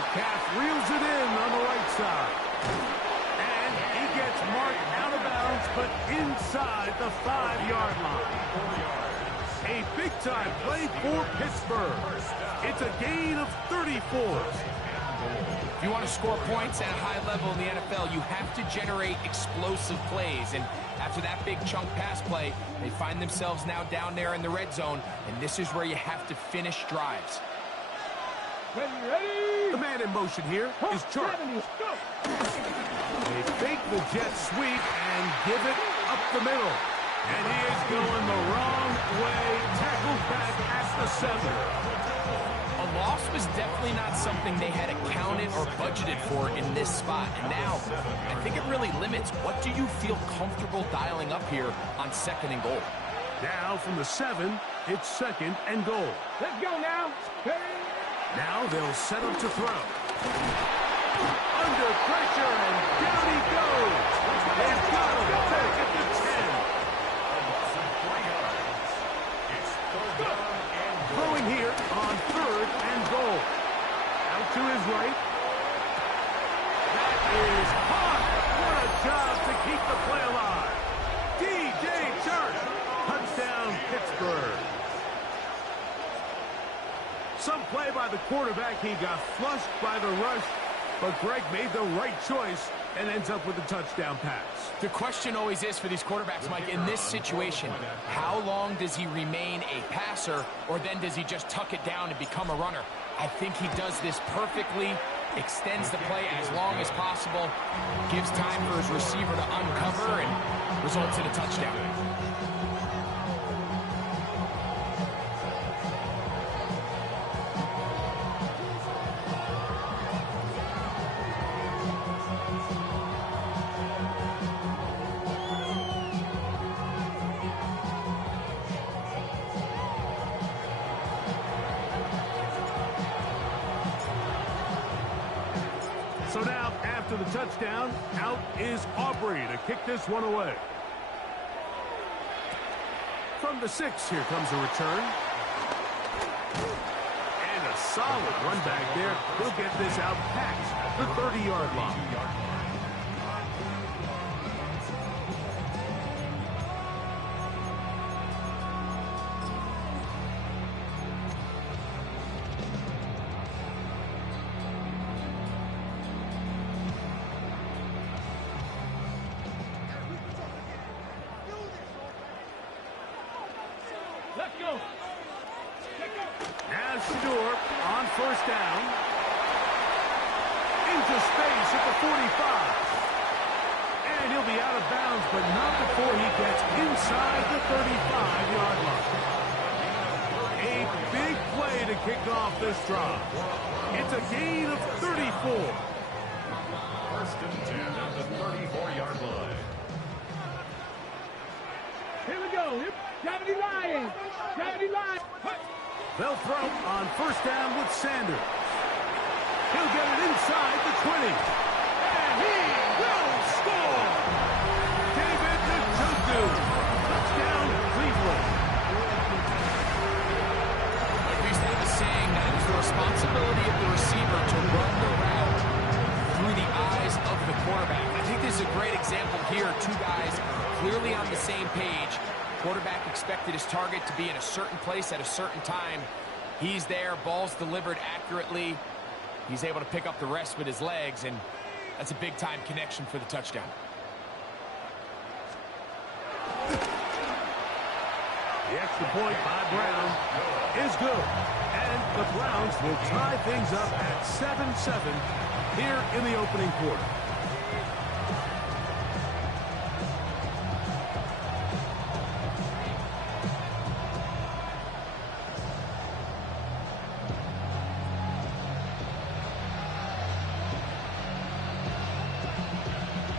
Metcalf reels it in on the right side. And he gets marked out of bounds, but inside the 5-yard line. A big-time play for Pittsburgh. It's a gain of 34. If you want to score points at a high level in the NFL, you have to generate explosive plays. And after that big chunk pass play, they find themselves now down there in the red zone, and this is where you have to finish drives. Ready. The man in motion here is Chark. They fake the jet sweep and give it up the middle. And he is going the wrong way. Tackled back at the 7. A loss was definitely not something they had accounted or budgeted for in this spot. And now, I think it really limits what do you feel comfortable dialing up here on 2nd and goal. Now from the 7, it's 2nd and goal. Let's go now. Now they'll set up to throw. Under pressure, and down he goes. They've got him back at the 10. Throwing here on 3rd and goal. Out to his right. That is caught. What a job to keep the play alive. DJ Chark. Touchdown, Pittsburgh. Some play by the quarterback. He got flushed by the rush, but Greg made the right choice and ends up with a touchdown pass. The question always is for these quarterbacks, Mike, in this situation, how long does he remain a passer, or then does he just tuck it down and become a runner? I think he does this perfectly, extends the play as long as possible, gives time for his receiver to uncover, and results in a touchdown. So now, after the touchdown, out is Aubrey to kick this one away. From the 6, here comes a return. And a solid run back there. He'll get this out past the 30-yard line. Let's go. Now Shador on 1st down. Into space at the 45. And he'll be out of bounds, but not before he gets inside the 35-yard line. A big play to kick off this drive. It's a gain of 34. 1st and 10 at the 34-yard line. Here we go. Gravity Lions. Gravity Lions. They'll throw on 1st down with Sanders. He'll get it inside the 20. And he will score. David Njoku. Touchdown, Cleveland. Like we used to have a saying that it was the responsibility of the receiver to run the route through the eyes of the quarterback. I think this is a great example here. Two guys clearly on the same page. Quarterback expected his target to be in a certain place at a certain time. He's there, ball's delivered accurately. He's able to pick up the rest with his legs, and that's a big-time connection for the touchdown. The extra point by Brown is good. And the Browns will tie things up at 7-7 here in the opening quarter.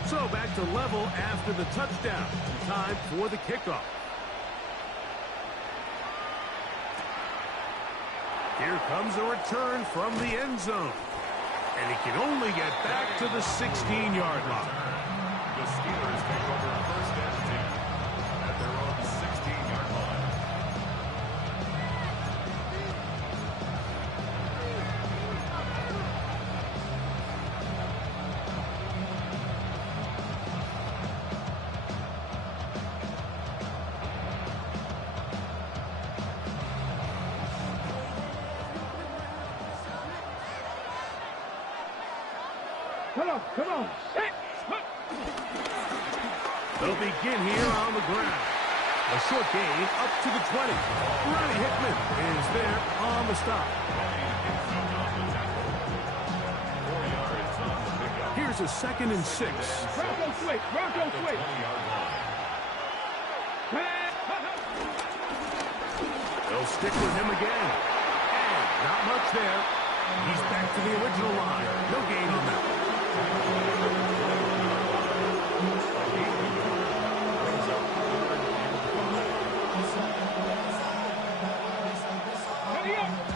So back to level after the touchdown. Time for the kickoff. Here comes a return from the end zone. And he can only get back to the 16-yard line. The Steelers take over 1st and 10 at their own 16-yard line. Come on, come on. Hey. They'll begin here on the ground. A short gain up to the 20. Ronnie Hickman is there on the stop. Here's a 2nd and 6. Bronco switch, Bronco switch. They'll stick with him again. And not much there. He's back to the original line. No gain on that.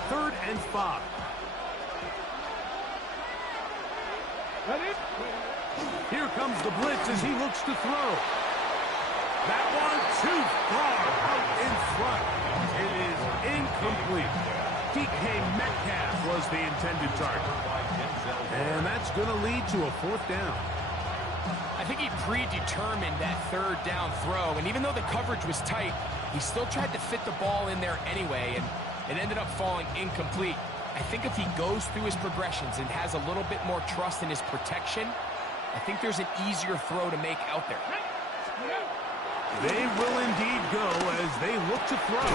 Third and 5. Here comes the blitz as he looks to throw. That one too far out in front. It is incomplete. DK Metcalf was the intended target. And that's going to lead to a 4th down. I think he predetermined that 3rd down throw, and even though the coverage was tight, he still tried to fit the ball in there anyway, and it ended up falling incomplete. I think if he goes through his progressions and has a little bit more trust in his protection, I think there's an easier throw to make out there. They will indeed go as they look to throw.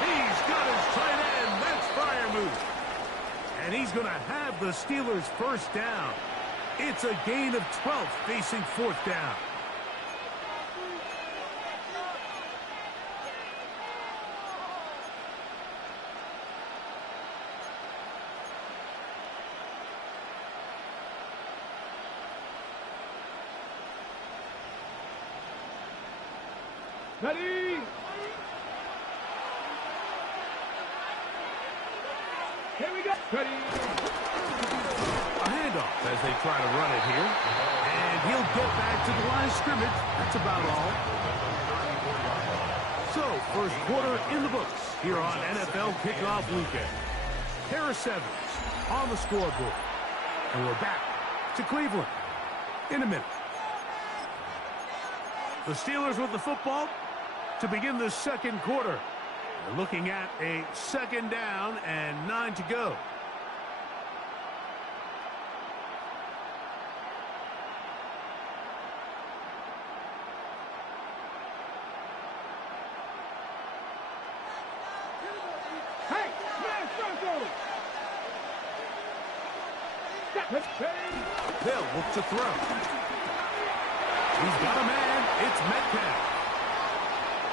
He's got his tight end. That's fire move. And he's going to have the Steelers' 1st down. It's a gain of 12 facing 4th down. Ready? Here we go. Ready? A handoff as they try to run it here. And he'll get back to the line of scrimmage. That's about all. So, 1st quarter in the books here on NFL Kickoff Weekend. Harris Evans on the scoreboard. And we're back to Cleveland in a minute. The Steelers with the football to begin the 2nd quarter. We're looking at a 2nd down and 9 to go. Hey, man, Bronco. They'll look to throw. He's got a man. It's Metcalf.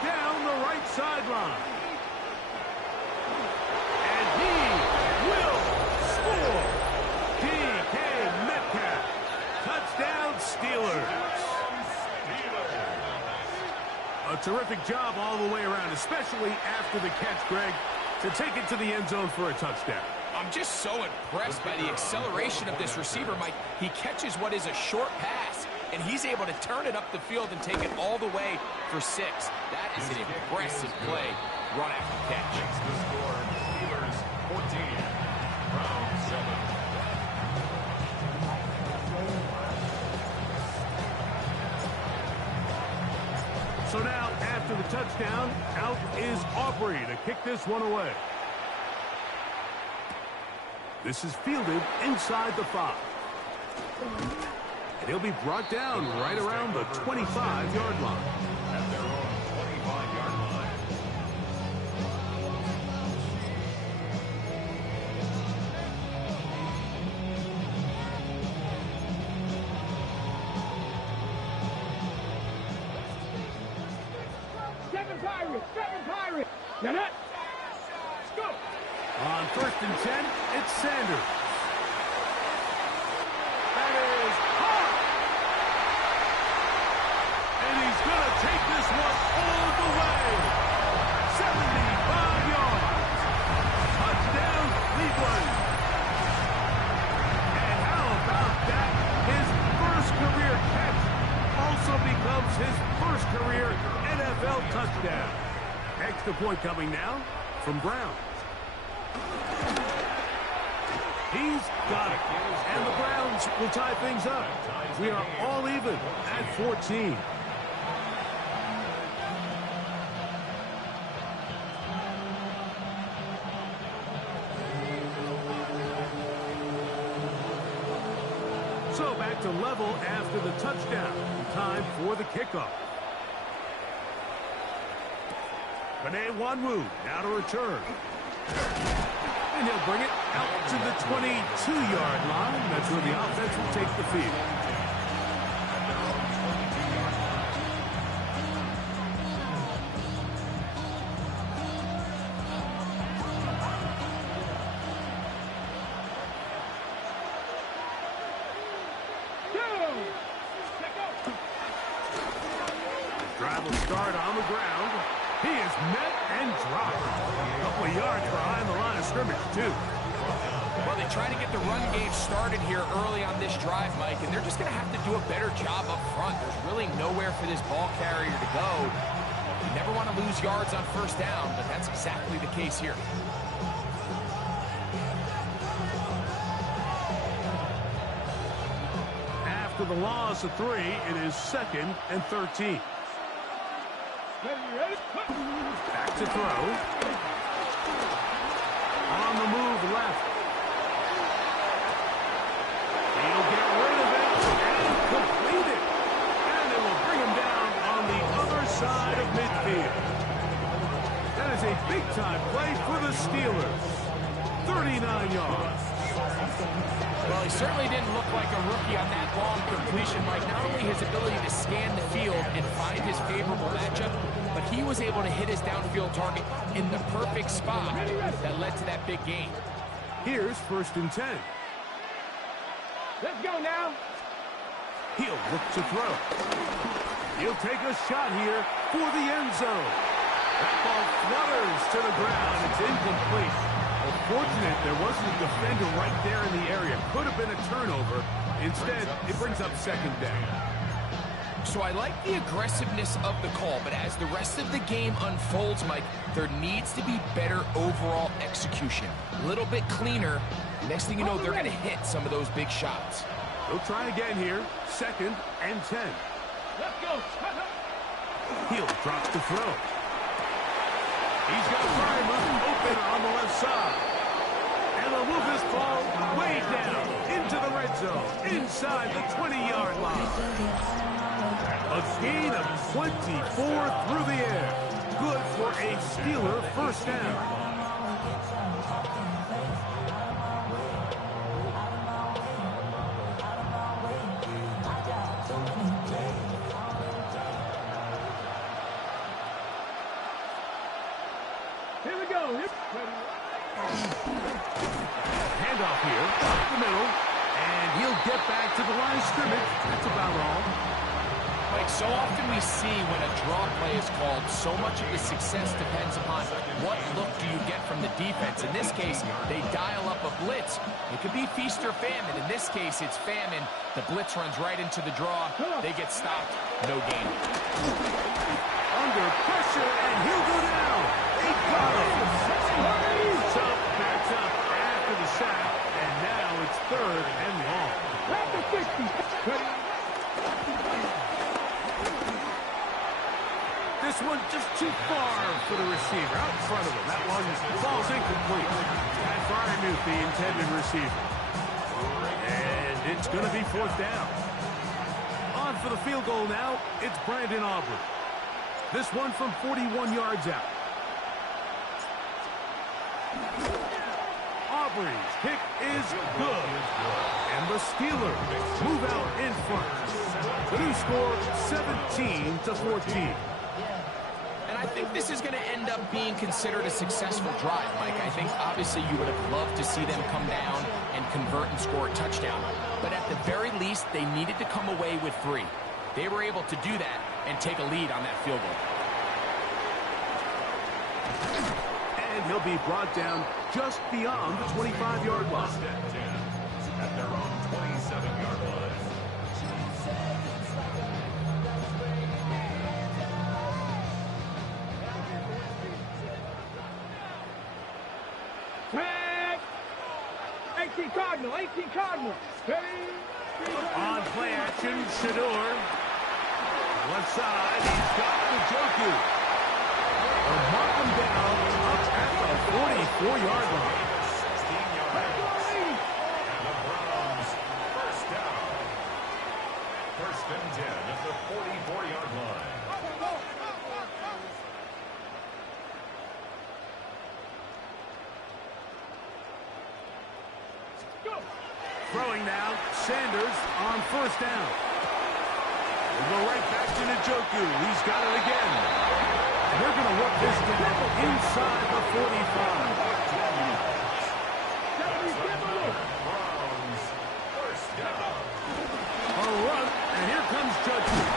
Down the right sideline. And he will score. DK Metcalf. Touchdown Steelers. A terrific job all the way around, especially after the catch, Greg, to take it to the end zone for a touchdown. I'm just so impressed by the acceleration of this receiver, Mike. He catches what is a short pass, and he's able to turn it up the field and take it all the way for 6. That is an impressive play, run after catch. Makes the score Steelers 14, Browns 7. So now, after the touchdown, out is Aubrey to kick this one away. This is fielded inside the 5. And he'll be brought down right around the 25-yard line. At their own 25-yard line. Seven Pirates. Now that. Let's go. On 1st and 10, it's Sanders. That is hard. And he's going to take this one all the way. 75 yards. Touchdown, Cleveland. And how about that? His first career catch also becomes his first career NFL touchdown. Extra point coming now from Brown. He's got it. And the Browns will tie things up. We are all even at 14. So back to level after the touchdown. Time for the kickoff. Wh0aTV now to return. And he'll bring it out to the 22-yard line. That's where the offense will take the field. Drive will start on the ground. He is met and dropped. A couple of yards behind the line of scrimmage, too. Well, they try to get the run game started here early on this drive, Mike, and they're just going to have to do a better job up front. There's really nowhere for this ball carrier to go. You never want to lose yards on first down, but that's exactly the case here. After the loss of 3, it is 2nd and 13. Back to throw. On the move left. He'll get rid of it and complete it. And it will bring him down on the other side of midfield. That is a big-time play for the Steelers. 39 yards. Well, he certainly didn't look like a rookie on that long completion, Mike. Not only his ability to scan the field and find his favorable matchup, but he was able to hit his downfield target in the perfect spot that led to that big gain. Here's 1st and 10. Let's go now. He'll look to throw. He'll take a shot here for the end zone. That ball flutters to the ground. It's incomplete. Fortunate there wasn't a defender right there in the area. Could have been a turnover. Instead, it brings up 2nd down. So I like the aggressiveness of the call, but as the rest of the game unfolds, Mike, there needs to be better overall execution. A little bit cleaner. Next thing you know, they're going to hit some of those big shots. He'll try again here. 2nd and 10. Let's go. He'll drop the throw. He's got Fryman open on the left side. And they'll move this ball way down into the red zone, inside the 20-yard line. A gain of 24 through the air. Good for a Steeler 1st down. Here we go. Handoff here, up the middle, and he'll get back to the line of scrimmage. That's about all. Mike, so often we see when a draw play is called, so much of the success depends upon what look do you get from the defense. In this case, they dial up a blitz. It could be feast or famine. In this case, it's famine. The blitz runs right into the draw. They get stopped. No gain. Under pressure, and he'll go down. They got him. So backs up after the sack, and now it's 3rd and long. Back to 60. This one just too far for the receiver. Out in front of him. That one falls incomplete. Pat Frymuth, the intended receiver. And it's going to be 4th down. On for the field goal now, it's Brandon Aubrey. This one from 41 yards out. Aubrey's kick is good. And the Steelers move out in front. The new score, 17-14. And I think this is going to end up being considered a successful drive, Mike. I think obviously you would have loved to see them come down and convert and score a touchdown. But at the very least, they needed to come away with 3. They were able to do that and take a lead on that field goal. And he'll be brought down just beyond the 25-yard line. At their own 27-yard line. Tag. 18 Cardinal. 18 Cardinal. On play action, Shador. Left side, he's got Njoku. They'll mark him down up at the 44-yard line. 16 yards. And the Browns, 1st down. Throwing now, Sanders on first down. We'll go right back to Njoku. He's got it again. And they're going to work this down inside the 45. A run, and here comes Judkins.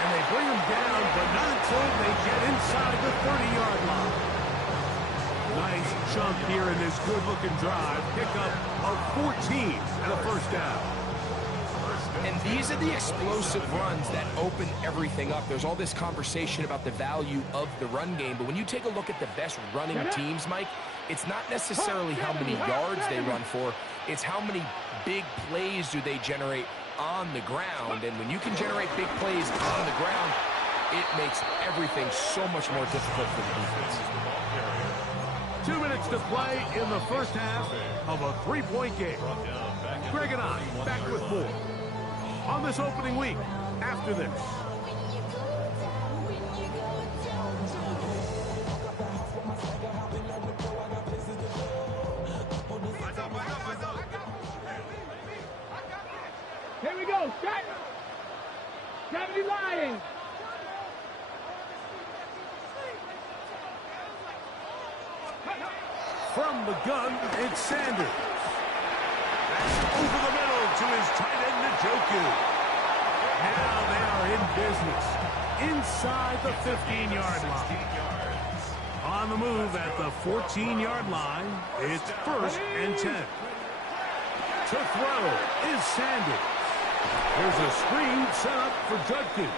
And they bring him down, but not until they get inside the 30-yard line. Nice chunk here in this good-looking drive. Pickup of 14 and a first down. And these are the explosive runs that open everything up. There's all this conversation about the value of the run game, but when you take a look at the best running teams, Mike, it's not necessarily how many yards they run for, it's how many big plays do they generate on the ground. And when you can generate big plays on the ground, it makes everything so much more difficult for the defense. 2 minutes to play in the first half of a 3-point game. Greg and I back with more on this opening week after this. Here we go. Shot. 70 Lions. From the gun, it's Sanders. That's over the middle to his tight end, Njoku. Now they are in business inside the 15-yard line. On the move at the 14-yard line, it's 1st and 10. To throw is Sanders. There's a screen set up for Judkins.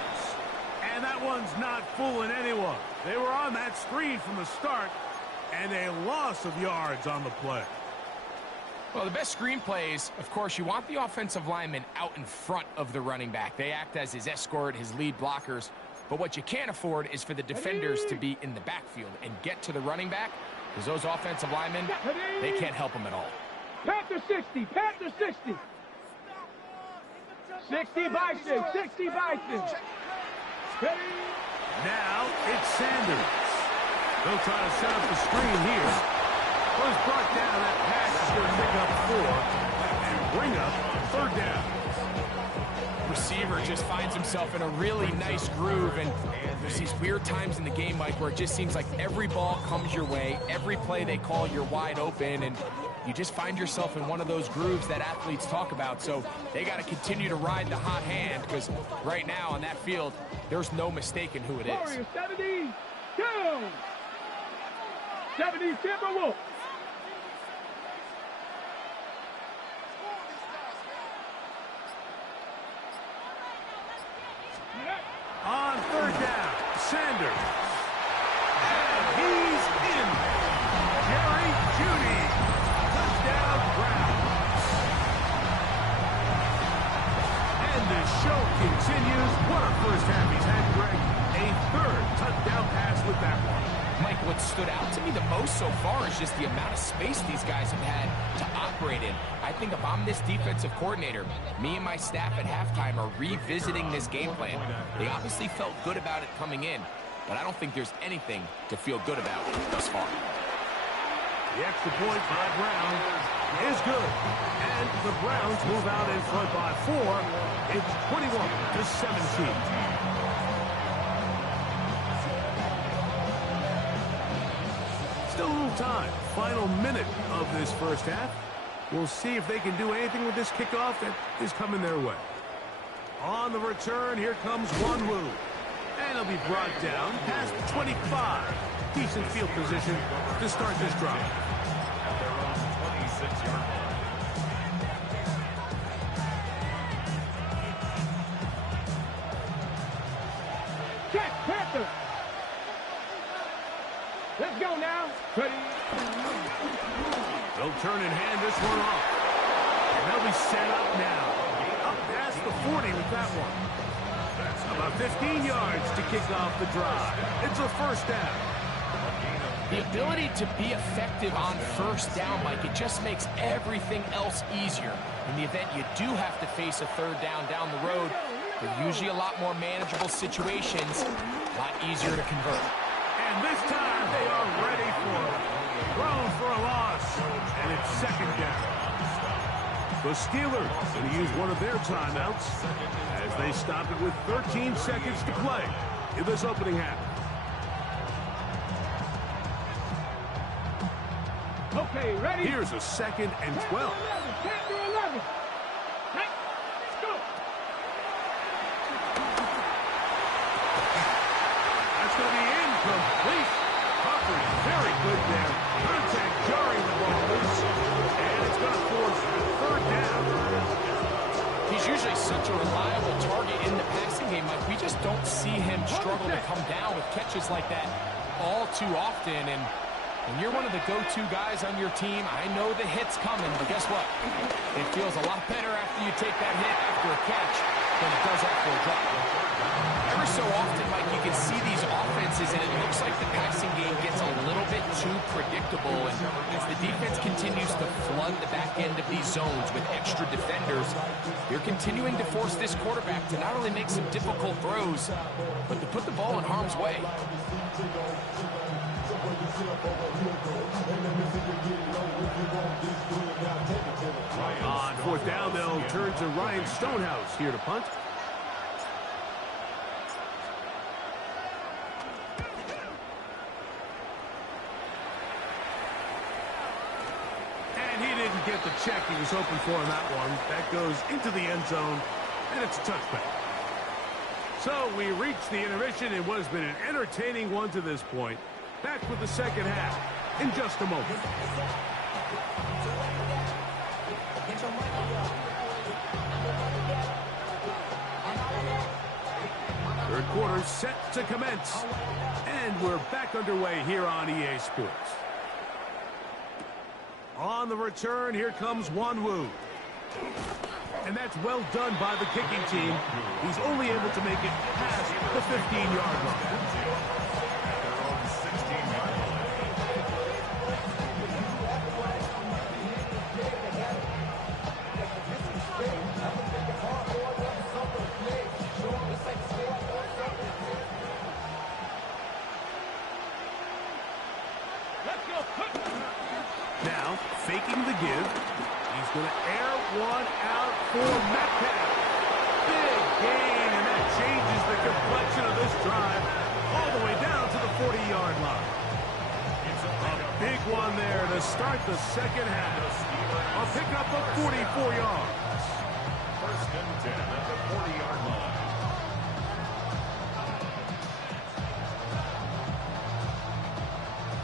And that one's not fooling anyone. They were on that screen from the start, and a loss of yards on the play. Well, the best screen plays, of course, you want the offensive lineman out in front of the running back. They act as his escort, his lead blockers. But what you can't afford is for the defenders to be in the backfield and get to the running back, because those offensive linemen, they can't help him at all. Panther 60. Panther 60. 60 Bison. 60 Bison. Now it's Sanders. They'll try to set up the screen here. Was brought down. That pass is going to pick up 4 and bring up 3rd down. Receiver just finds himself in a really nice groove, and there's these weird times in the game, Mike, where it just seems like every ball comes your way, every play they call, you're wide open, and you just find yourself in one of those grooves that athletes talk about. So they got to continue to ride the hot hand, because right now on that field, there's no mistaking who it is. Warriors 72. 70 Timberwolves. On 3rd down, Sanders. And he's in. Jerry Jeudy. Touchdown, Browns. And the show continues. What a first half he's had, Greg. A 3rd touchdown pass with that one. Mike, what stood out to me the most so far is just the amount of space these guys have had to operate in. I think if I'm this defensive coordinator, me and my staff at halftime are revisiting this game plan. They obviously felt good about it coming in, but I don't think there's anything to feel good about thus far. The extra point by Brown is good. And the Browns move out in front by 4. It's 21-17. Still a little time. Final minute of this first half. We'll see if they can do anything with this kickoff that is coming their way. On the return, here comes Wh0aTV. And he'll be brought down past the 25. Decent field position to start this drive. At their own 26-yard line. Check, Panther. Let's go now. Ready. They'll turn and hand this one off. And they'll be set up now. Up past the 40 with that one. About 15 yards to kick off the drive. It's a first down. The ability to be effective on first down, Mike, it just makes everything else easier. In the event you do have to face a 3rd down the road, they're usually a lot more manageable situations, a lot easier to convert. And this time they are ready for it. Thrown for a loss. And it's 2nd down. The Steelers going to use one of their timeouts as they stop it with 13 seconds to play in this opening half. Okay, ready? Here's a 2nd and 12. 10 to 11. Let's go. That's going to be incomplete. Humphrey, very good there. Contact jarring the ball loose. And it's going to force a 3rd down. He's usually such a reliable target in the passing game. Like, we just don't see him struggle to come down with catches like that all too often. And when you're one of the go-to guys on your team, I know the hit's coming, but guess what? It feels a lot better after you take that hit after a catch than it does after a drop. Ever so often, Mike, you can see these offenses, and it looks like the passing game gets a little bit too predictable. And as the defense continues to flood the back end of these zones with extra defenders, you're continuing to force this quarterback to not only make some difficult throws, but to put the ball in harm's way. On 4th down, they'll turn to Ryan Stonehouse here to punt. And he didn't get the check he was hoping for on that one. That goes into the end zone, and it's a touchback. So we reached the intermission. It has been an entertaining one to this point. Back with the second half in just a moment. Third quarter set to commence. And we're back underway here on EA Sports. On the return, here comes Wh0aTV. And that's well done by the kicking team. He's only able to make it past the 15-yard line. Now, faking the give. He's going to air one out for Metcalf. Big gain, and that changes the complexion of this drive all the way down to the 40-yard line. A big one there to start the second half. I'll pick up a 44 yards. 1st and 10 at the 40-yard line.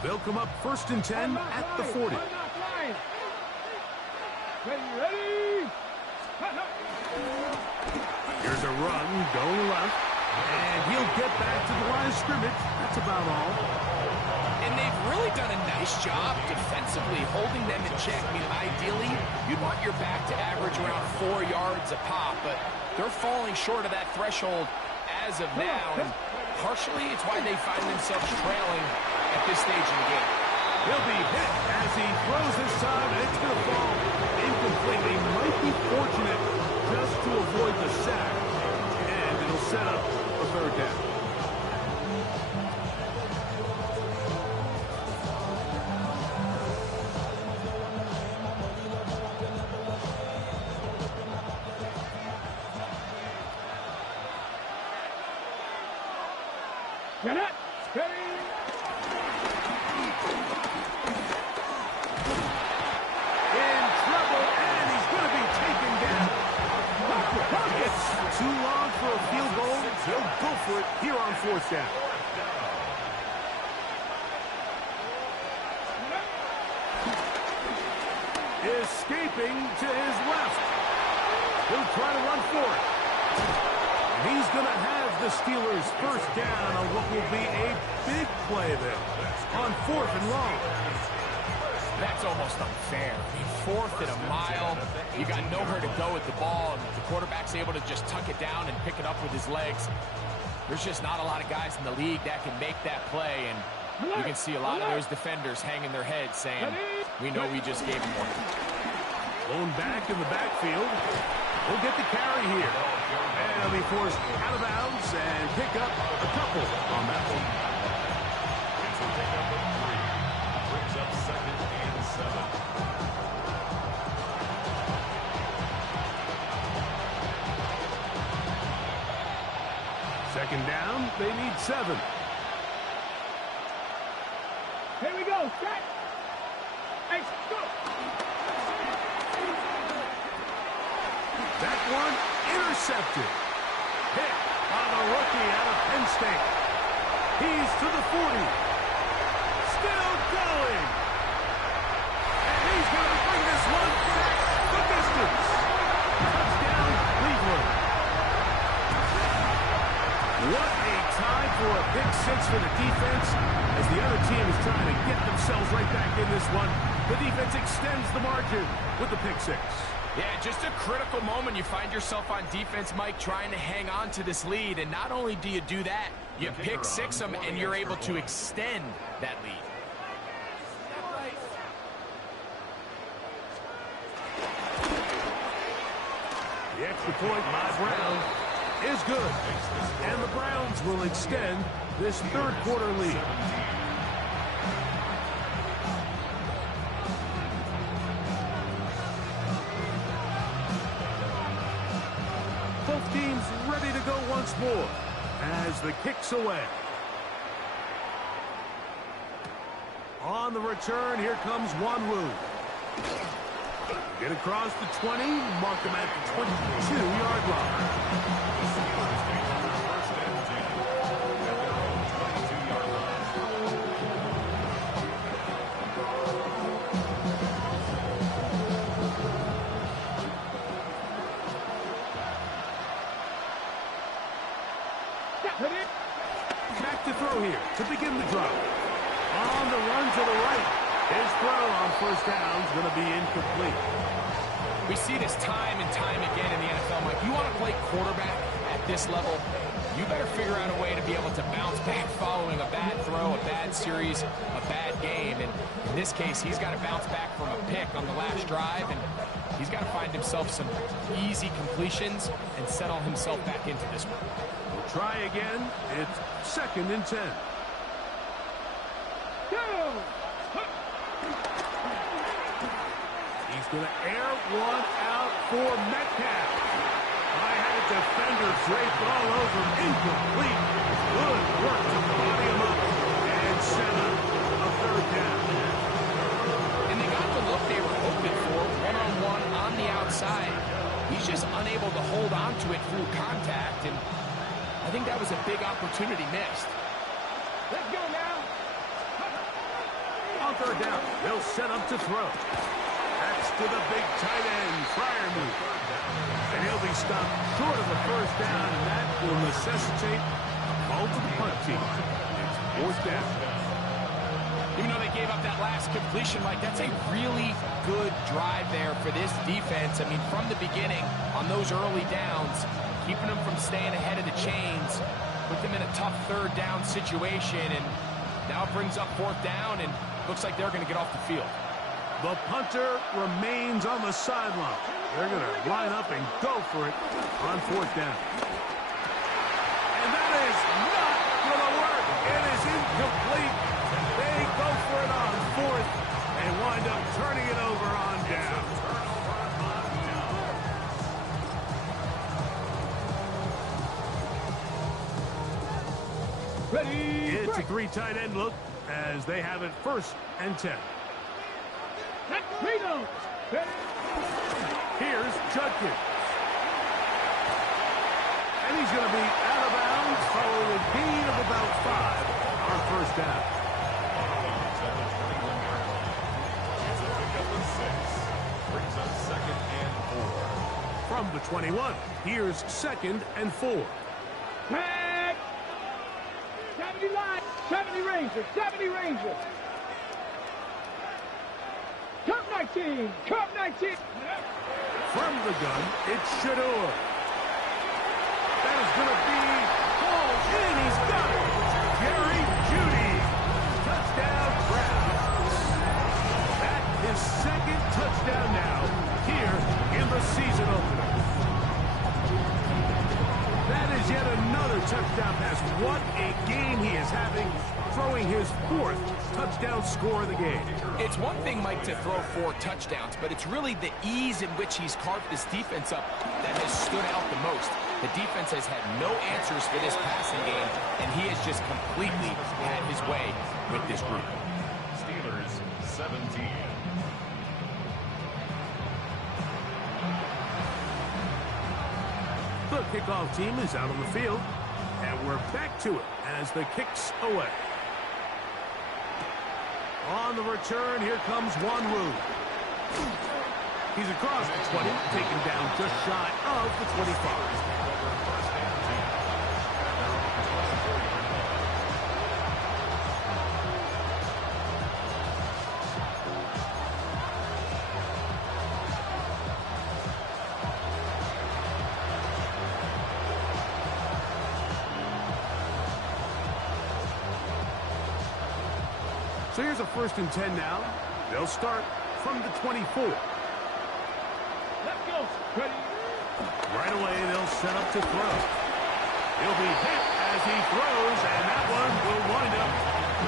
They'll come up 1st and 10 at the 40. Ready? Here's a run going left, and he'll get back to the line of scrimmage. That's about all. And they've really done a nice job defensively holding them in check. I mean, ideally, you'd want your back to average around 4 yards a pop, but they're falling short of that threshold as of now. And partially, it's why they find themselves trailing at this stage in the game. He'll be hit as he throws this time, and it's going to fall incomplete. They might be fortunate just to avoid the sack, and it'll set up a 3rd down. Get it. Ready? It's too long for a field goal. He'll go for it here on 4th down. Escaping to his left. He'll try to run for it. He's going to have the Steelers 1st down on what will be a big play there on 4th and long. That's almost unfair. I mean, 4th and a mile. You got nowhere to go with the ball, and the quarterback's able to just tuck it down and pick it up with his legs. There's just not a lot of guys in the league that can make that play, and you can see a lot of those defenders hanging their heads saying, we know we just gave him one. Blown back in the backfield. We'll get the carry here. And he'll be forced out of bounds and pick up a couple on that one. It's a pick up of 3. Brings up 2nd and 7. Second down, they need 7. Here we go. Set. Hey, go. That one intercepted. Hit by the rookie out of Penn State. He's to the 40. Still going. And he's going to bring this one back the distance. Touchdown, Cleveland. What a time for a pick 6 for the defense. As the other team is trying to get themselves right back in this one, the defense extends the margin with the pick 6. Yeah, just a critical moment. You find yourself on defense, Mike, trying to hang on to this lead. And not only do you do that, you pick 6 them, and you're able to extend that lead. The extra point by Brown is good. And the Browns will extend this third quarter lead. Both teams ready to go once more as the kick's away. On the return, here comes Wh0a. Get across the 20, mark him at the 22-yard line. Back to throw here to begin the drive. On the run to the right. His throw on first down is going to be incomplete. We see this time and time again in the NFL, Mike. You want to play quarterback at this level, you better figure out a way to be able to bounce back following a bad throw, a bad series, a bad game. And in this case, he's got to bounce back from a pick on the last drive, and he's got to find himself some easy completions and settle himself back into this one. We'll try again. It's 2nd and 10. He's going to air one out for Metcalf. I had a defender draped all over him. Incomplete. Good work to body him up and set up a third down. And they got the look they were hoping for, one-on-one on the outside. He's just unable to hold on to it through contact, and I think that was a big opportunity missed. Let's go now. On third down, they'll set up to throw. That's to the big tight end, Freiermuth. And he'll be stopped short of the first down, and that will necessitate a call to the punt team. It's 4th down. Even though they gave up that last completion, Mike, that's a really good drive there for this defense. I mean, from the beginning, on those early downs, keeping them from staying ahead of the chains, put them in a tough third down situation, and now it brings up 4th down, and looks like they're going to get off the field. The punter remains on the sideline. They're going to line up and go for it on 4th down. And that is not going to work. It is incomplete. They go for it on 4th and wind up turning it over on down. Ready. It's a 3 tight end look as they have it 1st and 10. Here's Judkins. And he's going to be out of bounds following a gain of about 5 on 1st down. It's a pickup of 6. Brings up 2nd and 4. From the 21, here's 2nd and 4. Tag. 70 line. 70 Rangers. 70 Rangers. Cup 19. Cup 19. From the gun, it's Shador. That is going to be pulled in. He's got it. Jerry Jeudy. Touchdown, Browns. That is 2nd touchdown now here in the season opener. That is yet another touchdown pass. What a game he is having, throwing his 4th touchdown score of the game. It's one thing, Mike, to throw 4 touchdowns, but it's really the ease in which he's carved this defense up that has stood out the most. The defense has had no answers for this passing game, and he has just completely had his way with this group. Steelers 17. The kickoff team is out on the field, and we're back to it as the kick's away. On the return, here comes Wh0a. He's across the 20, taken down just shy of the 25. So here's a 1st and 10 now. They'll start from the 24. Let's go. Ready. Right away, they'll set up to throw. He'll be hit as he throws, and that one will wind up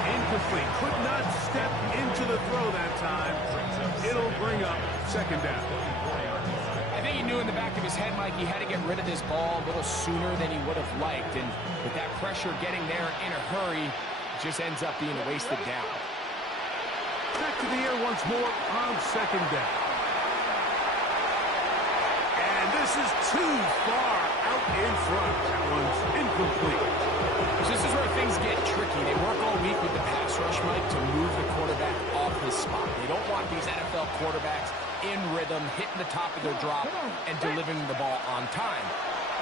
incomplete. Could not step into the throw that time. It'll bring up 2nd down. I think he knew in the back of his head, Mike, he had to get rid of this ball a little sooner than he would have liked. And with that pressure getting there in a hurry, it just ends up being a wasted down. Back to the air once more on 2nd down. And this is too far out in front. That one's incomplete. This is where things get tricky. They work all week with the pass rush, Mike, to move the quarterback off his spot. They don't want these NFL quarterbacks in rhythm, hitting the top of their drop, and delivering the ball on time.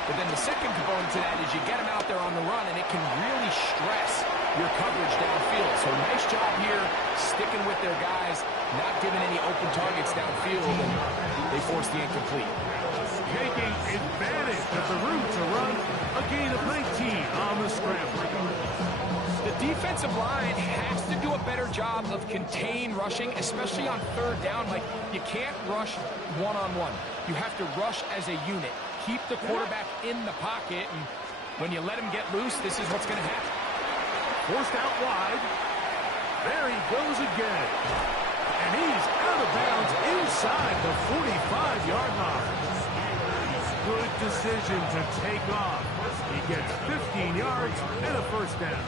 But then the second component to that is you get them out there on the run, and it can really stress your coverage downfield. So nice job here, sticking with their guys, not giving any open targets downfield, and they force the incomplete. Taking advantage of the room to run, a gain of 19 on the scramble. The defensive line has to do a better job of contain rushing, especially on 3rd down. Like, you can't rush one-on-one. You have to rush as a unit. Keep the quarterback in the pocket, and when you let him get loose, this is what's going to happen. Forced out wide. There he goes again. And he's out of bounds inside the 45-yard line. Good decision to take off. He gets 15 yards and a 1st down.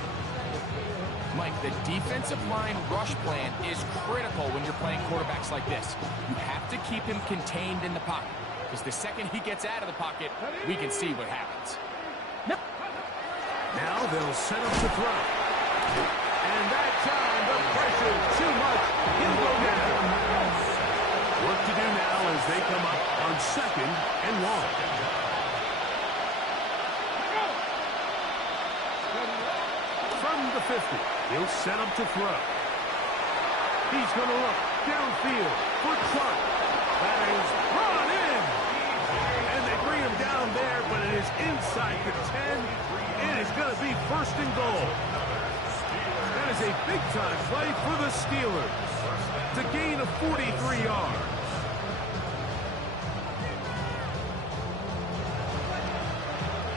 Mike, the defensive line rush plan is critical when you're playing quarterbacks like this. You have to keep him contained in the pocket, because the second he gets out of the pocket, we can see what happens. Now they'll set up to throw. And that time, the pressure too much. He'll go down. Work to do now as they come up on 2nd and 1. From the 50, he'll set up to throw. He's going to look downfield for Clark. That is brought in. And they bring him down there, but it is inside the 10. It is going to be 1st and goal. That is a big-time play for the Steelers. To gain of 43 yards.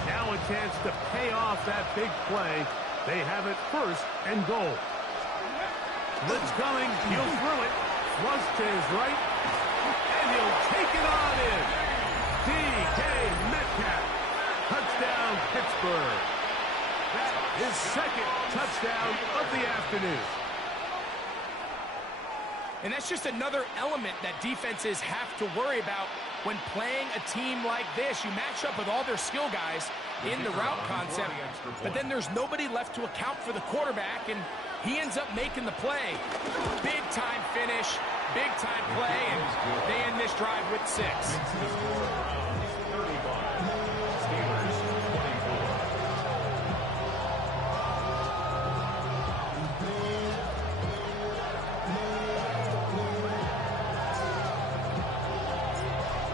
Now a chance to pay off that big play. They have it 1st and goal. Blitz coming. He'll throw it. Flush to his right. And he'll take it on in. D.K. Metcalf. Touchdown, Pittsburgh. That is 2nd touchdown of the afternoon. And that's just another element that defenses have to worry about when playing a team like this. You match up with all their skill guys in the route concept, but then there's nobody left to account for the quarterback, and he ends up making the play. Big-time finish, big-time play, and they end this drive with 6.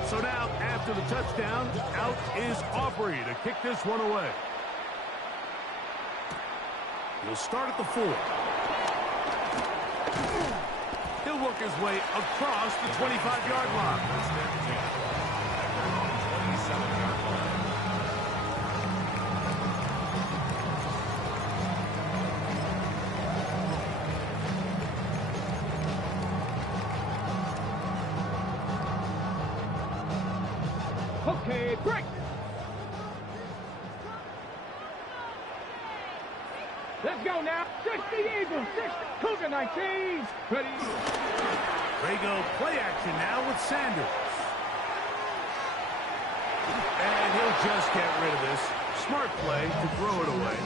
So now, after the touchdown, out is Aubrey to kick this one away. He'll start at the 4. He'll work his way across the 25-yard line. Okay, break. Let's go now. 60 Eagles. 60 Cougar 19. Ready. They go play action now with Sanders. And he'll just get rid of this. Smart play to throw it away.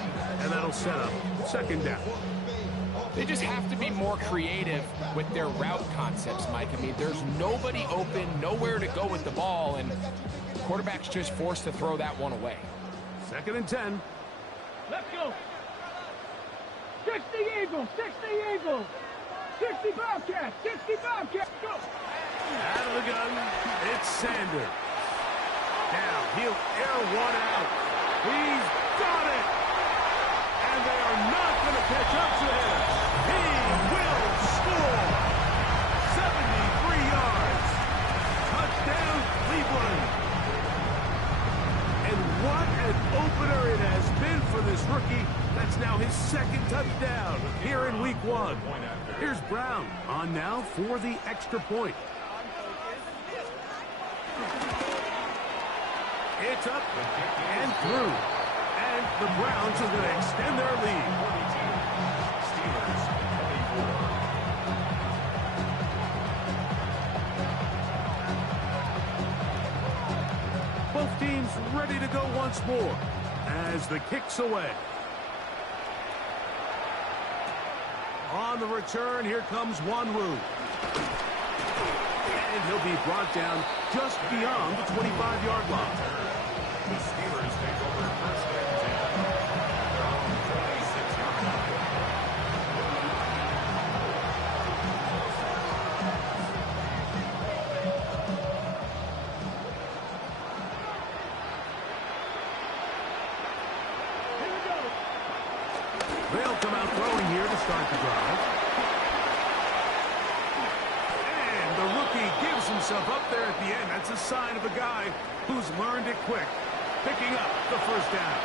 And that'll set up second down. They just have to be more creative with their route concepts, Mike. I mean, there's nobody open, nowhere to go with the ball, and the quarterback's just forced to throw that one away. Second and 10. Let's go. 60 Eagles. 60 Eagles. 60 Bobcats. 60 Bobcats. Go. Out of the gun, it's Sanders. Now he'll air one out. He's got it. And they are not going to catch up to him. He will score. 73 yards. Touchdown, Cleveland. And what an opener it has been for this rookie. That's now his second touchdown here in week 1. Here's Brown on now for the extra point. It's up and through. And the Browns are going to extend their lead. Both teams ready to go once more as the kick's away. On the return, here comes Wh0aTV. And he'll be brought down just beyond the 25-yard line. The Steelers take over first and 10. Around the 26-yard line. Here we go. They'll come out throwing here to start the drive. And the rookie gives himself up there at the end. That's a sign of a guy who's learned it quick, picking up the first down.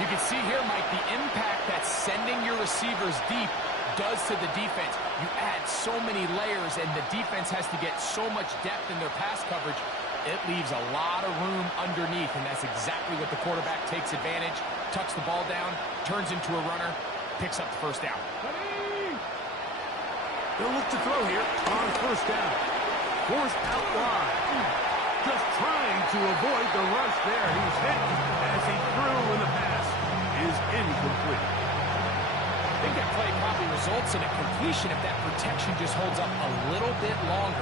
You can see here, Mike, the impact that sending your receivers deep does to the defense. You add so many layers, and the defense has to get so much depth in their pass coverage. It leaves a lot of room underneath, and that's exactly what the quarterback takes advantage. Tucks the ball down, turns into a runner, picks up the first down. They'll look to throw here on first down. Forced out wide. Just trying to avoid the rush there. He's hit as he threw, and the pass is incomplete. I think that play probably results in a completion if that protection just holds up a little bit longer.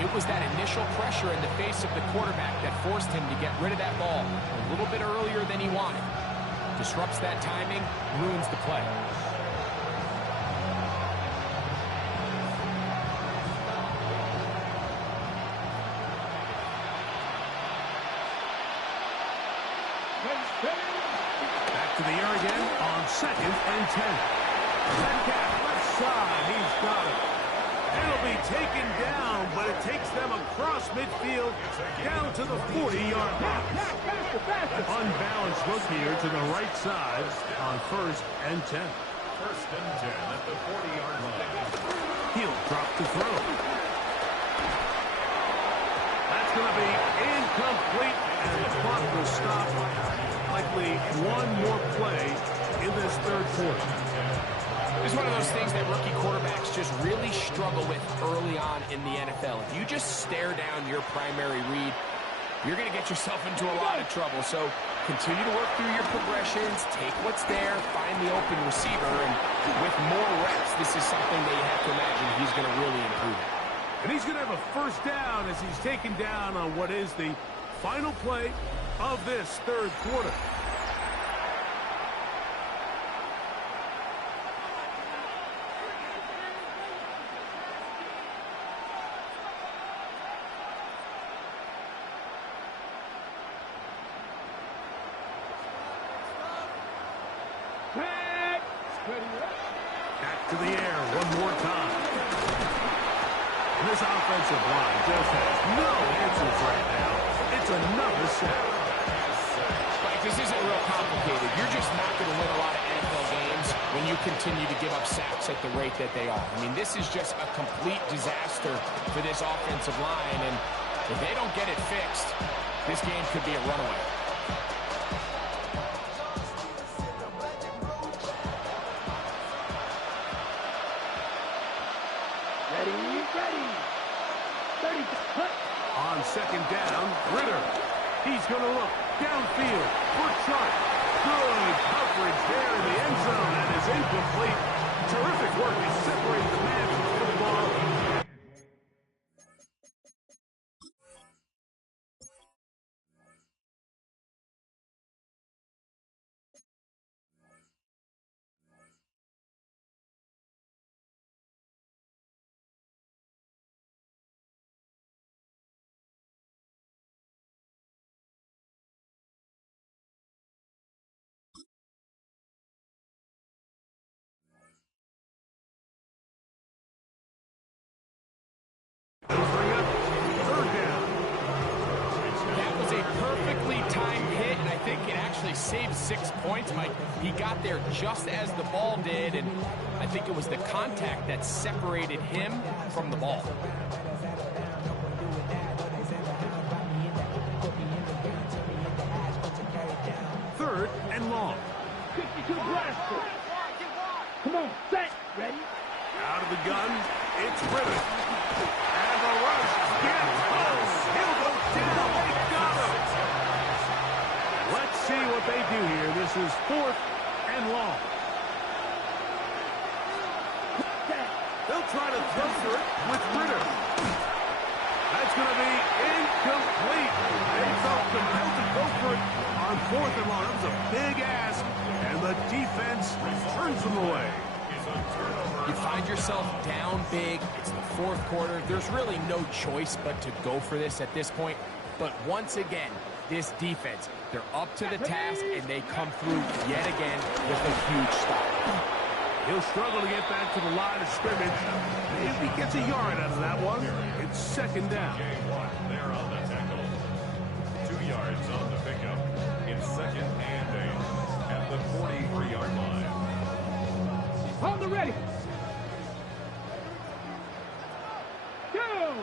It was that initial pressure in the face of the quarterback that forced him to get rid of that ball a little bit earlier than he wanted. Disrupts that timing, ruins the play. Back to the air again on second and 10. Metcalf left side. He's got it. It'll be taken down, but it takes them across midfield down to the 40-yard line. Unbalanced look here to the right side on first and 10. First and 10 at the 40-yard line. He'll drop to throw. That's going to be incomplete, and the clock will stop. Likely one more play in this third quarter. It's one of those things that rookie quarterbacks just really struggle with early on in the NFL. If you just stare down your primary read, you're going to get yourself into a lot of trouble. So continue to work through your progressions, take what's there, find the open receiver, and with more reps, this is something that you have to imagine he's going to really improve. And he's going to have a first down as he's taken down on what is the final play of this third quarter. Back to the air one more time. And this offensive line just has no answers right now. It's another sack. Like, this isn't real complicated. You're just not going to win a lot of NFL games when you continue to give up sacks at the rate that they are. I mean, this is just a complete disaster for this offensive line, and if they don't get it fixed, this game could be a runaway. on second down. Ritter. He's going to look downfield for Chuck. Good coverage there in the end zone. That is incomplete. Terrific work. He separated the man from the football. Third down. That was a perfectly timed hit, and I think it actually saved 6 points, Mike. He got there just as the ball did, and I think it was the contact that separated him from the ball. Third and long. 62 blaster. Come on, set, ready? Out of the gun, it's Ritter. And the rush gets home. He'll go down. They got him. Let's see what they do here. This is fourth and long. They'll try to throw for it with Ritter. That's going to be incomplete. They felt compelled to go for it on fourth and long. That was a big ask, and the defense turns them away. You find yourself down big. It's the fourth quarter. There's really no choice but to go for this at this point. But once again, this defense, they're up to the task, and they come through yet again with a huge stop. He'll struggle to get back to the line of scrimmage. Maybe he gets a yard out of that one. It's second down. There on the tackle. 2 yards on the pickup. It's second and 8 at the 43-yard line. On the ready. Go!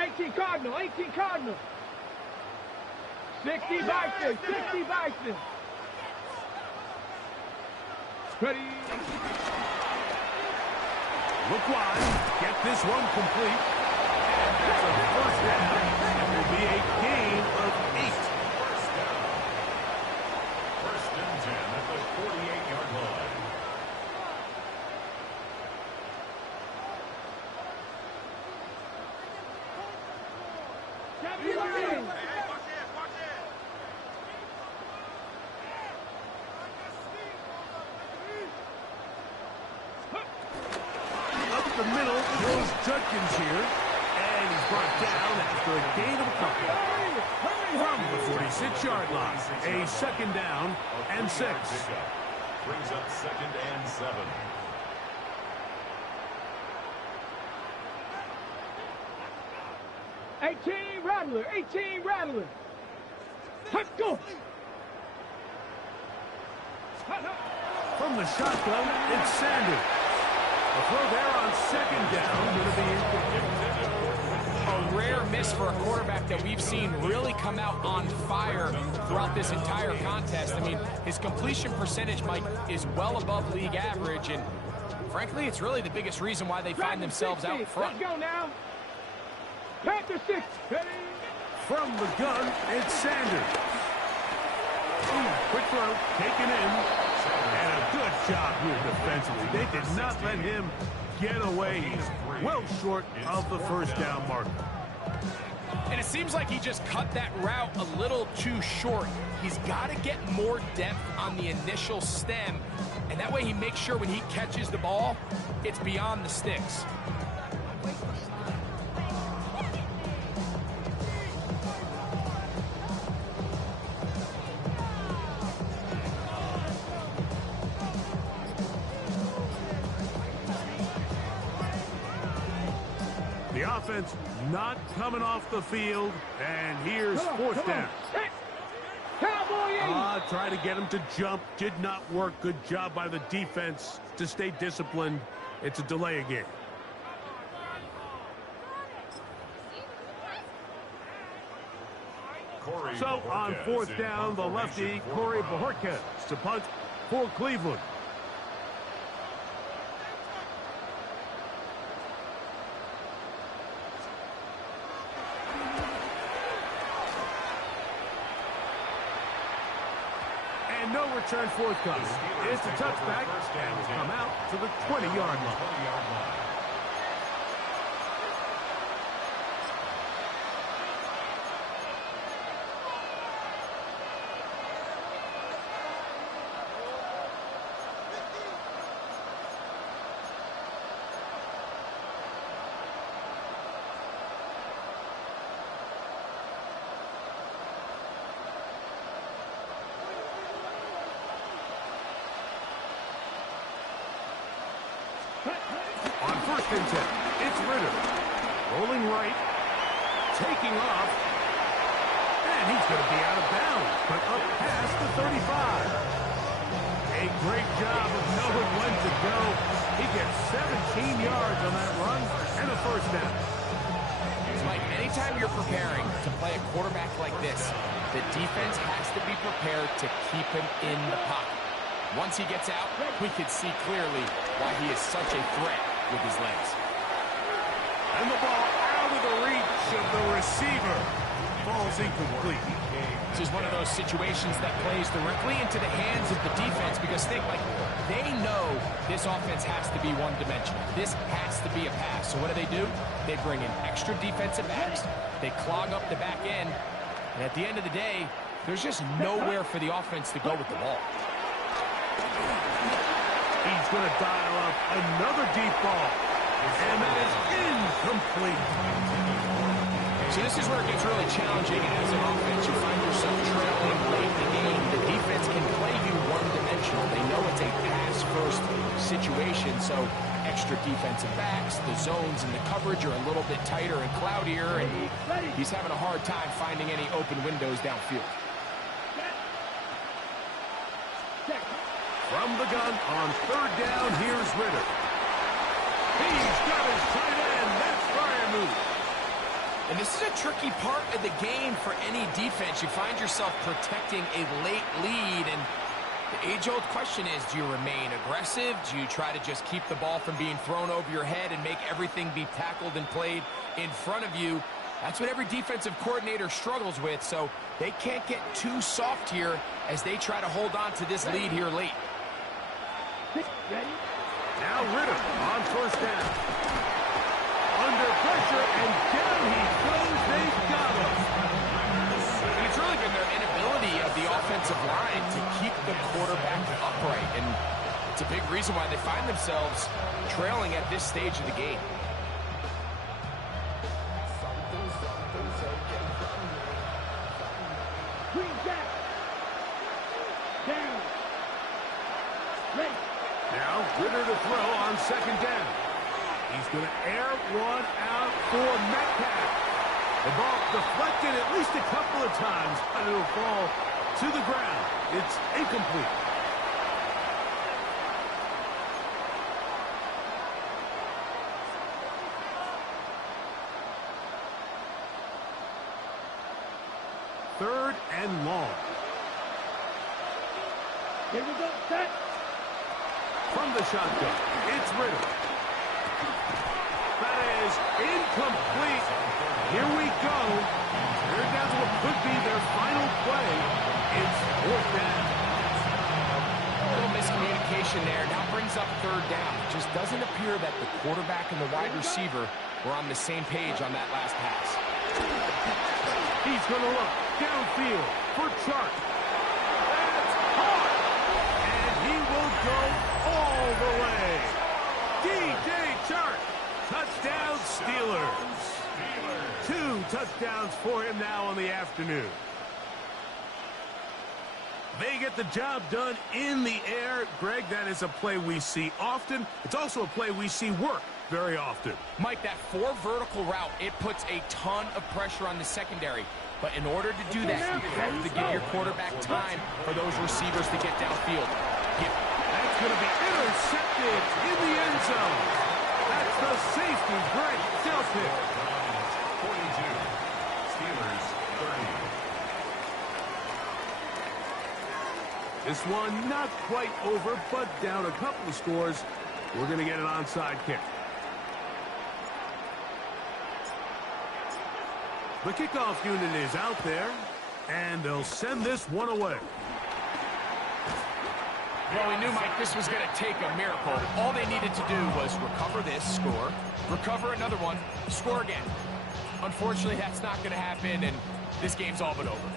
18 Cardinal, 18 Cardinal. 60 Bison, 60 Bison. Ready. Look wide. Get this one complete. And that's a first down. It will be a gain of 8. First and 10 at the 48-yard line. Up the middle goes Judkins here. And he's brought down after a gain of a couple. From the 46-yard line. A second down and 6. Brings up second and 7. Rattler, 18 Rattler. Let's go. From the shotgun, it's Sanders. The throw there on second down going to be incomplete. A rare miss for a quarterback that we've seen really come out on fire throughout this entire contest. I mean, his completion percentage, Mike, is well above league average, and frankly, it's really the biggest reason why they find themselves out front. Let's go now. Panther 6. Ready. From the gun, it's Sanders. Quick throw, taken in. And a good job here defensively. They did not let him get away. He's well short of the first down marker. And it seems like he just cut that route a little too short. He's got to get more depth on the initial stem, and that way he makes sure when he catches the ball, it's beyond the sticks. The offense not coming off the field, and here's fourth down. Cowboy 8. Try to get him to jump. Did not work. Good job by the defense to stay disciplined. It's a delay again. So on fourth down, the lefty, Corey Bojorquez to punt for Cleveland. And no return forthcoming. It's a touchback, and will come out to the 20-yard line. On first and 10, it's Ritter. Rolling right. Taking off. And he's going to be out of bounds, but up past the 35. A great job of knowing when to go. He gets 17 yards on that run and a first down. Mike, anytime you're preparing to play a quarterback like this, the defense has to be prepared to keep him in the pocket. Once he gets out, we can see clearly why he is such a threat with his legs. And the ball out of the reach of the receiver. Falls incomplete. This is one of those situations that plays directly into the hands of the defense because they know this offense has to be one-dimensional. This has to be a pass. So what do? They bring in extra defensive backs. They clog up the back end. And at the end of the day, there's just nowhere for the offense to go with the ball. He's going to dial up another deep ball. And that is incomplete. So this is where it gets really challenging as an offense. You find yourself trailing late in the game. The defense can play you one-dimensional. They know it's a pass-first situation, so extra defensive backs, the zones and the coverage are a little bit tighter and cloudier, and he's having a hard time finding any open windows downfield. From the gun on third down, here's Ritter. He's got his tight end. That's Freiermuth. And this is a tricky part of the game for any defense. You find yourself protecting a late lead, and the age-old question is, do you remain aggressive? Do you try to just keep the ball from being thrown over your head and make everything be tackled and played in front of you? That's what every defensive coordinator struggles with, so they can't get too soft here as they try to hold on to this lead here late. Now Ritter on first down. Under pressure, and down he goes. They've got him. And it's really been their inability of the offensive line to keep the quarterback upright, and it's a big reason why they find themselves trailing at this stage of the game. Now Ritter to throw on second down. He's going to air one out for Metcalf. The ball deflected at least a couple of times, and it'll fall to the ground. It's incomplete. Third and long. Here we go, set. From the shotgun, it's Ritter. That is incomplete. Here we go. They're down to what could be their final play. It's fourth down. A little miscommunication there. Now brings up third down. It just doesn't appear that the quarterback and the wide receiver were on the same page on that last pass. He's going to look downfield for Chark. That's hard. And he will go all the way. DJ Chark. Touchdown Steelers. 2 touchdowns for him now on the afternoon. They get the job done in the air. Greg, that is a play we see often. It's also a play we see work very often. Mike, that 4 vertical route, it puts a ton of pressure on the secondary. But in order to do that, you have to give your quarterback time for those receivers to get downfield. That's going to be intercepted in the end zone. That's the safety, Greg Delpit. 42. Steelers 30. This one not quite over, but down a couple of scores. We're going to get an onside kick. The kickoff unit is out there, and they'll send this one away. Well, we knew, Mike, this was going to take a miracle. All they needed to do was recover this, score, recover another one, score again. Unfortunately, that's not going to happen, and this game's all but over.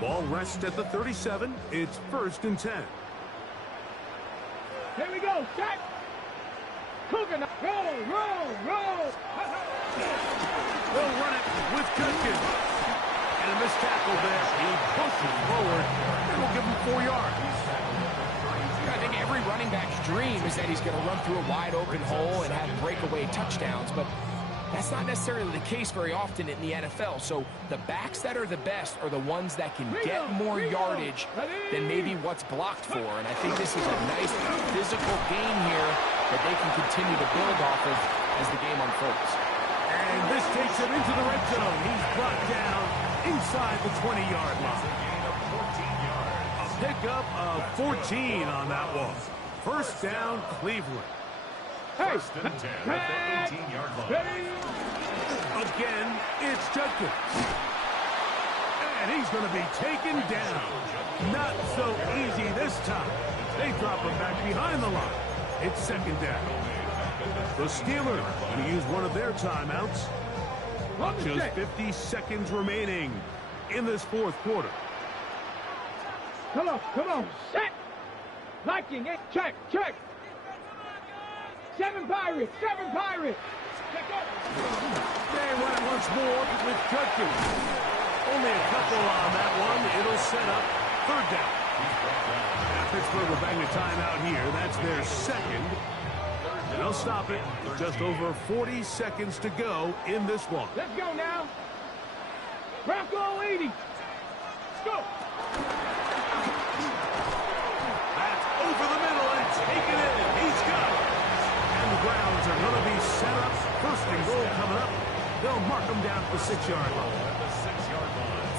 Ball rests at the 37. It's 1st and 10. Here we go, set. Cooking. Roll. They'll run it with Judkins. And a missed tackle there. He pushes forward, and will give him 4 yards. I think every running back's dream is that he's going to run through a wide open hole and have breakaway touchdowns, but that's not necessarily the case very often in the NFL. So the backs that are the best are the ones that can get more yardage than maybe what's blocked for. And I think this is a nice physical gain here that they can continue to build off of as the game unfolds. And this takes him into the red zone. He's brought down inside the 20-yard line. A pickup of 14 on that one. 1st down, Cleveland. Hey, 1st and 10 at the 18-yard line. Again, it's Judkins. And he's going to be taken down. Not so easy this time. They drop him back behind the line. It's 2nd down. The Steelers will use one of their timeouts. Just 50 seconds remaining in this 4th quarter. Come on, set. Liking it, check. 7 Pirates. They run it once more with Judkins. Only a couple on that one. It'll set up 3rd down. Now Pittsburgh will bang a timeout here. That's their 2nd. And they'll stop it with just over 40 seconds to go in this one. Let's go now. Bronco 80. Let's go. That's over the middle and taken in. He's got it. And the Browns are going to be set up. 1st and goal coming up. They'll mark them down at the 6-yard line.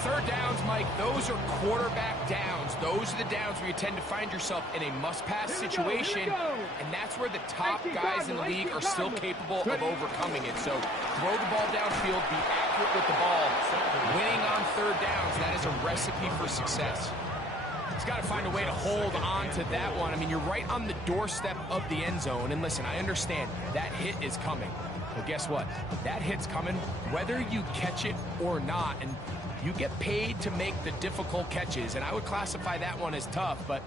3rd downs, Mike, those are quarterback downs. Those are the downs where you tend to find yourself in a must-pass situation, and that's where the top guys in the league are still capable of overcoming it. So throw the ball downfield, be accurate with the ball. Winning on 3rd downs, that is a recipe for success. He's got to find a way to hold on to that one. I mean, you're right on the doorstep of the end zone, and listen, I understand that hit is coming. But guess what? That hit's coming whether you catch it or not, and you get paid to make the difficult catches, and I would classify that one as tough, but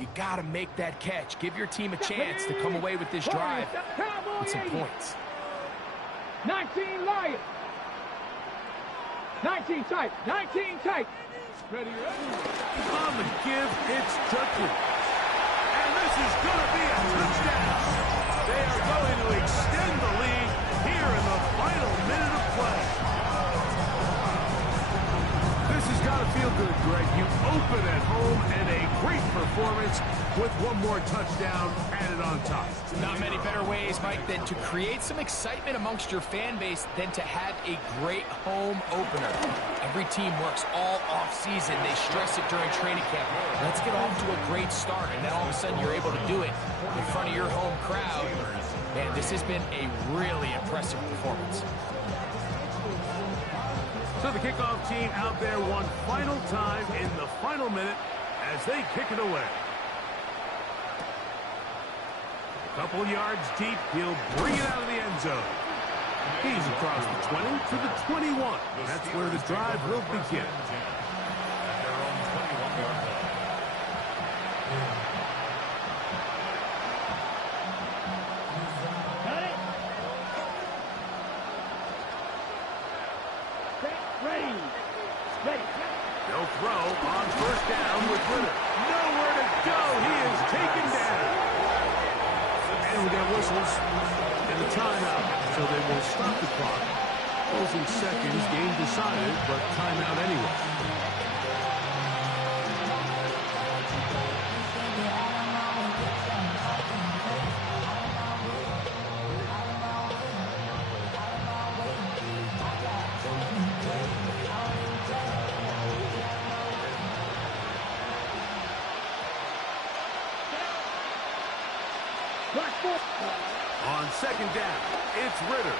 you got to make that catch. Give your team a chance to come away with this drive with some points. 19 Lions. 19 tight. Ready. On the give, it's Judkins. And this is going to be a touchdown. They are going to extend the lead here in the final minute of play. This has got to feel good, Greg. You open at home and a great performance with one more touchdown added on top. Not many better ways, Mike, than to create some excitement amongst your fan base than to have a great home opener. Every team works all off-season. They stress it during training camp. Let's get off to a great start, and then all of a sudden you're able to do it in front of your home crowd. Man, this has been a really impressive performance. So the kickoff team out there one final time in the final minute as they kick it away. A couple yards deep, he'll bring it out of the end zone. He's across the 20 to the 21. That's where the drive will begin. Got it. Ready. They'll throw on 1st down with Ritter. Nowhere to go. He is taken down. And we got whistles and a timeout, so they will stop the clock. Closing seconds, game decided, but timeout anyway. On 2nd down, it's Ritter.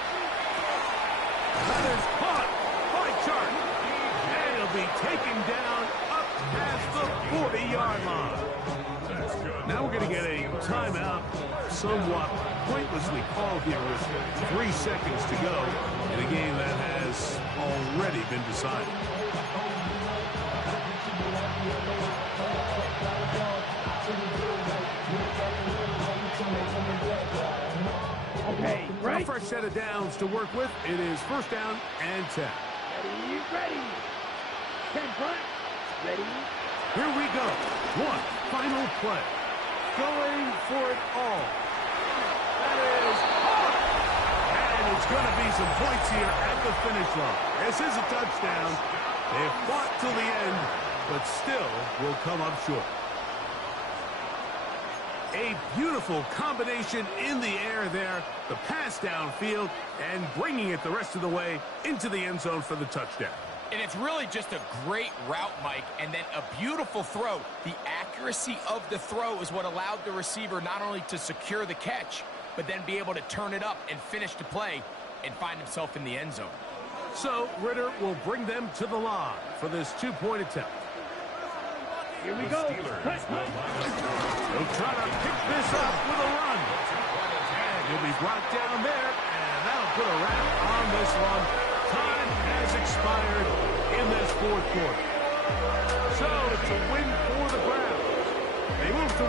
That is caught by Chark. And he'll be taken down up past the 40-yard line. That's good. Now we're going to get a timeout, somewhat pointlessly called here with 3 seconds to go in a game that has already been decided. Okay, A right? fresh set of downs to work with. It is first down and 10. Ready, ready. 10 front. Ready. Here we go. One final play. Going for it all. That is hard. And it's going to be some points here at the finish line. This is a touchdown. They fought till the end, but still will come up short. A beautiful combination in the air there. The pass downfield and bringing it the rest of the way into the end zone for the touchdown. And it's really just a great route, Mike, and then a beautiful throw. The accuracy of the throw is what allowed the receiver not only to secure the catch, but then be able to turn it up and finish the play and find himself in the end zone. So Ritter will bring them to the line for this two-point attempt. Here we The go. Steelers Cut, will cut. line up. They'll try to pick this up with a run. And he'll be brought down there, and that'll put a wrap on this one. Time has expired in this fourth quarter. So it's a win for the Browns. They move to